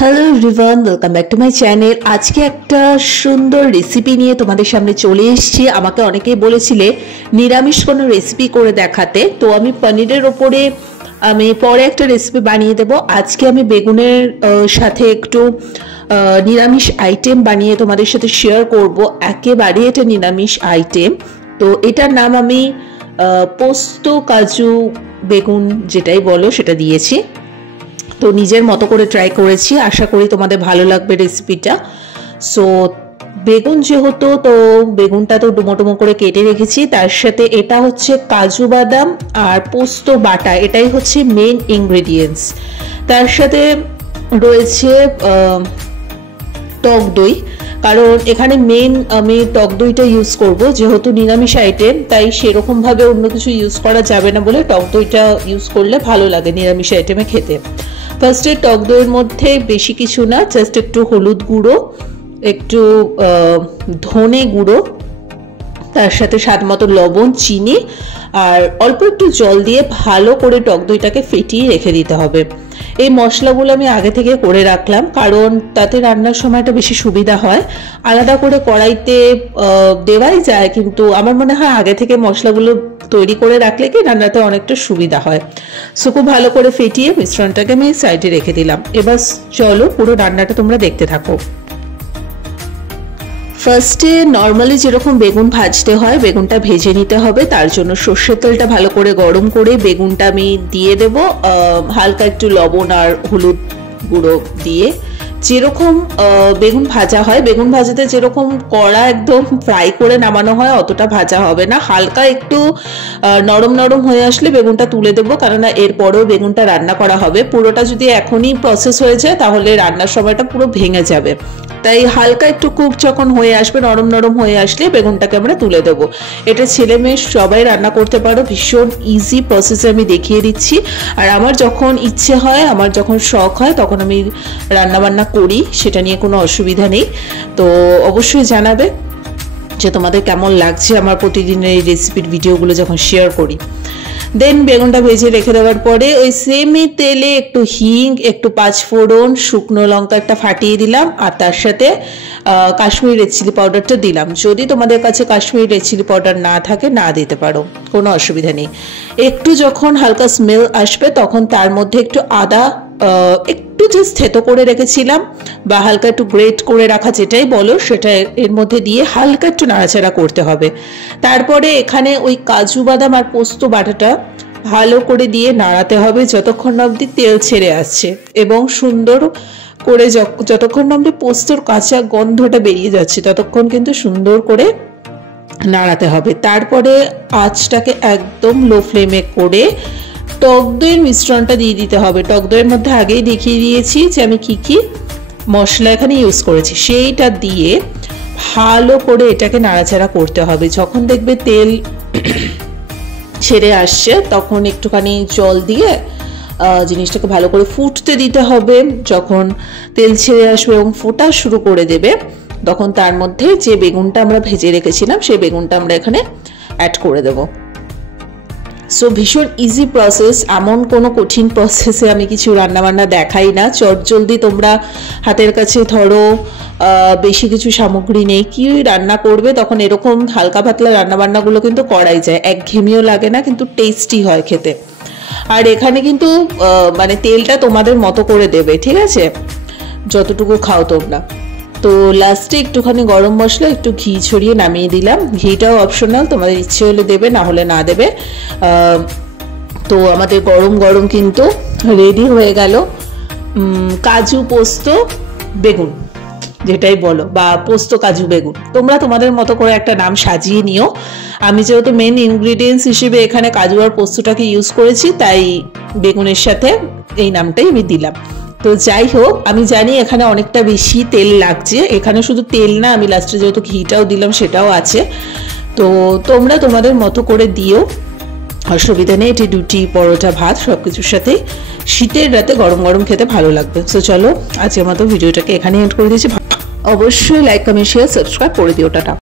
Hello everyone, welcome back to my channel. আজকে একটা সুন্দর রেসিপি নিয়ে তোমাদের সামনে চলে এসেছি। আমাকে অনেকেই বলেছিলে নিরামিষ কোনো রেসিপি করে দেখাতে, তো আমি পনিরের ওপরে আমি পরে একটা রেসিপি বানিয়ে দেব। আজকে আমি বেগুনের সাথে একটু নিরামিষ আইটেম বানিয়ে তোমাদের সাথে শেয়ার করব। একেবারে এটা নিরামিষ আইটেম, তো এটার নাম আমি পোস্ত কাজু বেগুন যেটাই বলো সেটা দিয়েছি। তো নিজের মতো করে ট্রাই করেছি, আশা করি তোমাদের ভালো লাগবে রেসিপিটা। সো বেগুন যেহেতু, তো বেগুনটা তো ডুমো ডুমো করে কেটে রেখেছি। তার সাথে এটা হচ্ছে কাজু বাদাম আর পোস্ত বাটা, এটাই হচ্ছে মেন ইনগ্রেডিয়েন্টস। তার সাথে রয়েছে টক দই, কারণ এখানে মেন আমি টক দইটা ইউজ করব, যেহেতু নিরামিষ আইটেম তাই সেরকমভাবে অন্য কিছু ইউজ করা যাবে না বলে টক দইটা ইউজ করলে ভালো লাগে নিরামিষ আইটেমে খেতে। ফার্স্টে টক দইয়ের মধ্যে বেশি কিছু না, জাস্ট একটু হলুদ গুঁড়ো, একটু ধনে গুঁড়ো, তার সাথে স্বাদ মতো লবণ, চিনি আর অল্প একটু জল দিয়ে ভালো করে টক দইটাকে ফেটিয়ে রেখে দিতে হবে। এই মশলাগুলো আমি আগে থেকে করে রাখলাম, কারণ তাতে রান্নার সময়টা বেশি সুবিধা হয়। আলাদা করে কড়াইতে দেওয়াই যায়, কিন্তু আমার মনে হয় আগে থেকে মশলাগুলো তৈরি করে রাখলে কি রান্নাতে অনেকটা সুবিধা হয়। সো খুব ভালো করে ফেটিয়ে মিশ্রণটাকে আমি সাইডে রেখে দিলাম। এবার চলো পুরো রান্নাটা তোমরা দেখতে থাকো। ফার্স্টে নর্মালি যেরকম বেগুন ভাজতে হয়, বেগুনটা ভেজে নিতে হবে। তার জন্য সর্ষের তেলটা ভালো করে গরম করে বেগুনটা আমি দিয়ে দেব, হালকা একটু লবণ আর হলুদ গুঁড়ো দিয়ে। যেরকম বেগুন ভাজা হয়, বেগুন ভাজাতে যেরকম কড়া একদম ফ্রাই করে নামানো হয় অতটা ভাজা হবে না, হালকা একটু নরম নরম হয়ে আসলে বেগুনটা তুলে দেবো, কেননা এরপরেও বেগুনটা রান্না করা হবে। পুরোটা যদি এখনই প্রসেস হয়ে যায় তাহলে রান্নার সময়টা পুরো ভেঙে যাবে, তাই হালকা একটু কুক যখন হয়ে আসবে, নরম নরম হয়ে আসলে বেগুনটাকে আমরা তুলে দেবো। এটা ছেলে মেয়ে সবাই রান্না করতে পারো, ভীষণ ইজি প্রসেসে আমি দেখিয়ে দিচ্ছি। আর আমার যখন ইচ্ছে হয়, আমার যখন শখ হয়, তখন আমি রান্নাবান্না করি, সেটা নিয়ে কোনো অসুবিধা নেই। তো অবশ্যই জানাবে যে তোমাদের কেমন লাগছে আমার প্রতিদিনের এই রেসিপির ভিডিওগুলো যখন শেয়ার করি। দেন বেগুনটা ভেজে রেখে দেওয়ার পরে ওই সেমই তেলে একটু হিং, একটু পাঁচফোড়ন, শুকনো লঙ্কা একটা ফাটিয়ে দিলাম, আর তার সাথে কাশ্মীরি রেড চিলি পাউডারটা দিলাম। যদি তোমাদের কাছে কাশ্মীরি রেড চিলি পাউডার না থাকে না দিতে পারো, কোনো অসুবিধা নেই। একটু যখন হালকা স্মেল আসবে তখন তার মধ্যে একটু আদা একটু জাস্ট থেতো করে রেখেছিলাম বা হালকা একটু গ্রেট করে রাখা যেটাই বলো সেটা এর মধ্যে দিয়ে হালকা একটু নাড়াচাড়া করতে হবে। তারপরে এখানে ওই কাজু বাদাম আর পোস্ত বাটাটা ভালো করে দিয়ে নাড়াতে হবে যতক্ষণ অবধি তেল ছেড়ে আসছে, এবং সুন্দর করে যতক্ষণ অবধি পোস্তর কাঁচা গন্ধটা বেরিয়ে যাচ্ছে ততক্ষণ কিন্তু সুন্দর করে নাড়াতে হবে। তারপরে আঁচটাকে একদম লো ফ্লেমে করে টক দইয়ের মিশ্রণটা দিয়ে দিতে হবে। টক দইয়ের মধ্যে আগেই দেখিয়ে দিয়েছি যে আমি কি কি মশলা এখানে ইউজ করেছি, সেইটা দিয়ে ভালো করে এটাকে নাড়াচাড়া করতে হবে। যখন দেখবে তেল ছেড়ে আসছে তখন একটুখানি জল দিয়ে জিনিসটাকে ভালো করে ফুটতে দিতে হবে। যখন তেল ছেড়ে আসবে এবং ফোটা শুরু করে দেবে তখন তার মধ্যে যে বেগুনটা আমরা ভেজে রেখেছিলাম সেই বেগুনটা আমরা এখানে অ্যাড করে দেবো। সো ভীষণ ইজি প্রসেস, এমন কোনো কঠিন প্রসেসে আমি কিছু রান্নাবান্না দেখাই না। চটজলদি তোমরা হাতের কাছে ধরো, বেশি কিছু সামগ্রী নেই, কি রান্না করবে তখন এরকম হালকা পাতলা রান্নাবান্নাগুলো কিন্তু করাই যায়, একঘেয়েমিও লাগে না, কিন্তু টেস্টি হয় খেতে। আর এখানে কিন্তু মানে তেলটা তোমাদের মতো করে দেবে, ঠিক আছে, যতটুকু খাও তোমরা। তো লাস্টে একটুখানি গরম মশলা, একটু ঘি ছড়িয়ে নামিয়ে দিলাম। ঘিটাও অপশনাল, তোমাদের ইচ্ছে হলে দেবে, না হলে না দেবে। তো আমাদের গরম গরম কিন্তু রেডি হয়ে গেল কাজু পোস্ত বেগুন যেটাই বলো, বা পোস্ত কাজু বেগুন। তোমরা তোমাদের মতো করে একটা নাম সাজিয়ে নিও। আমি যেহেতু মেন ইনগ্রিডিয়েন্টস হিসেবে এখানে কাজু আর পোস্তটাকে ইউজ করেছি, তাই বেগুনের সাথে এই নামটাই আমি দিলাম। তো যাই হোক, আমি জানি এখানে অনেকটা বেশি তেল লাগছে, এখানে শুধু তেল না, আমি লাস্টে যেহেতু ঘিটাও দিলাম সেটাও আছে। তো তোমরা তোমাদের মতো করে দিও, অসুবিধা নেই। এটি রুটি, পরোটা, ভাত সব কিছুর সাথে শীতের রাতে গরম গরম খেতে ভালো লাগবে। সো চলো আজকের মতো ভিডিওটাকে এখানে এন্ড করে দিয়েছি। অবশ্যই লাইক, কমেন্ট, শেয়ার, সাবস্ক্রাইব করে দিও। টাটা।